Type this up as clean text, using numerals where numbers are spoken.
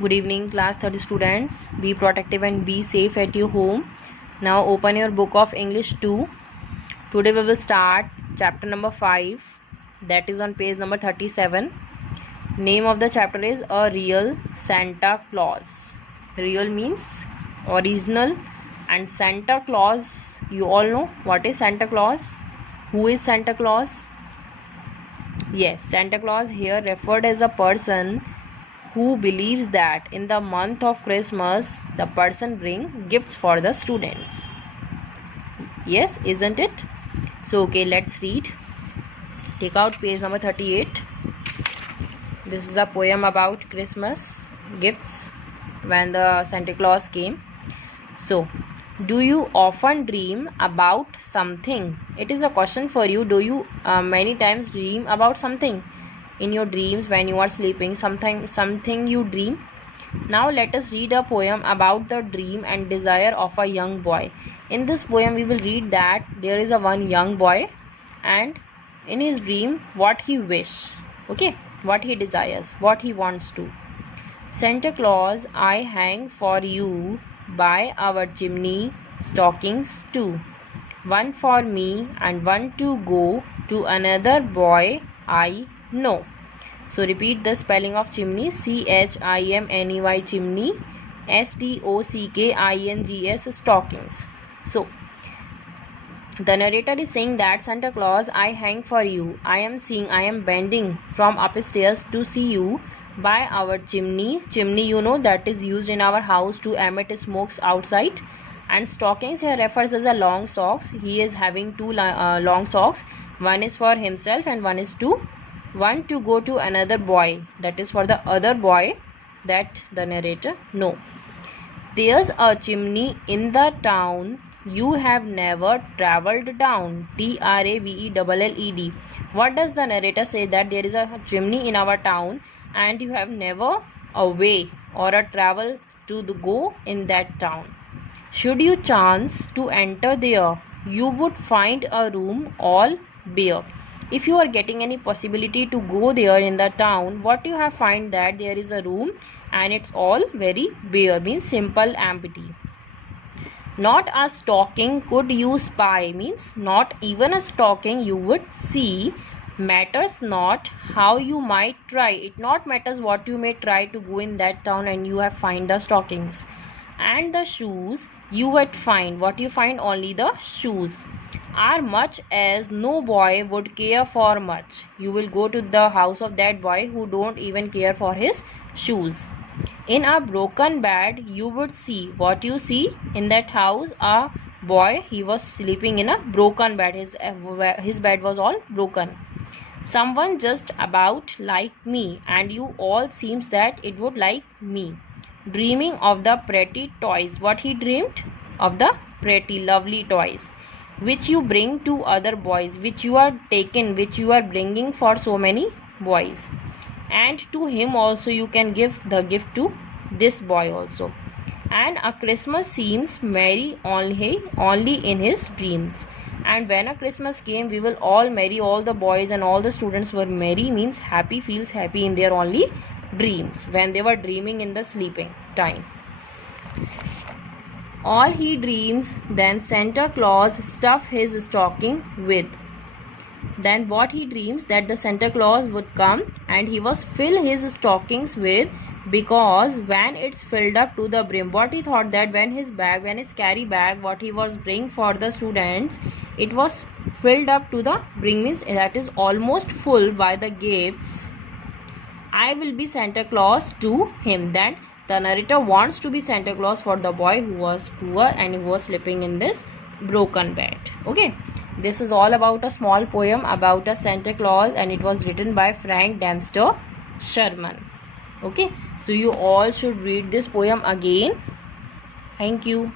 Good evening, class 30 students. Be protective and be safe at your home. Now open your book of English 2. Today we will start chapter number 5. That is on page number 37. Name of the chapter is A Real Santa Claus. Real means original, and Santa Claus, you all know what is Santa Claus. Who is Santa Claus? Yes, Santa Claus here referred as a person who believes that in the month of Christmas the person bring gifts for the students. Yes, isn't it? So okay, let's read. Take out page number 38. This is a poem about Christmas gifts when the Santa Claus came. So, do you often dream about something? It is a question for you. Do you many times dream about something in your dreams when you are sleeping? Something you dream? Now let us read a poem about the dream and desire of a young boy. In this poem we will read that there is a one young boy, and in his dream what he wish, okay, what he desires, what he wants to. Santa Claus, I hang for you by our chimney stockings too, one for me and one to go to another boy I know. So repeat the spelling of chimney: CHIMNEY, chimney, STOCKINGS, stockings. So the narrator is saying that Santa Claus, I hang for you. I am bending from upstairs to see you by our chimney. Chimney, you know, that is used in our house to emit smokes outside. And stockings here refers as a long socks. He is having two long socks. One is for himself and one to go to another boy. That is for the other boy that the narrator know. There's a chimney in the town you have never traveled down. TRAVELLED. What does the narrator say? That there is a chimney in our town and you have never a way or a travel to go in that town. Should you chance to enter there, you would find a room all bare. If you are getting any possibility to go there in the town, what you have find that there is a room and it's all very bare, means simple, empty. Not a stocking could you spy, means not even a stocking you would see. Matters not how you might try. It not matters what you may try to go in that town and you have find the stockings. And the shoes you would find, what you find, only the shoes, are much as no boy would care for much. You will go to the house of that boy who don't even care for his shoes. In a broken bed you would see, what you see in that house, a boy, he was sleeping in a broken bed. His bed was all broken. Someone just about like me, and you all seems that it would like me. Dreaming of the pretty toys, what he dreamed of the pretty lovely toys, which you bring to other boys, which you are taken, which you are bringing for so many boys. And to him also you can give the gift to this boy also. And a Christmas seems merry only in his dreams. And when a Christmas came, we will all merry, all the boys and all the students were merry, means happy, feels happy in their only dreams, when they were dreaming in the sleeping time. All he dreams then Santa Claus stuff his stocking with. Then what he dreams, that the Santa Claus would come and he was fill his stockings with, because when it's filled up to the brim, what he thought, that when his carry bag, what he was bring for the students, it was filled up to the brim, means that is almost full by the gifts. I will be Santa Claus to him. That the narrator wants to be Santa Claus for the boy who was poor and who was sleeping in this broken bed. Okay, this is all about a small poem about a Santa Claus, and it was written by Frank Dempster Sherman. Okay, so you all should read this poem again. Thank you.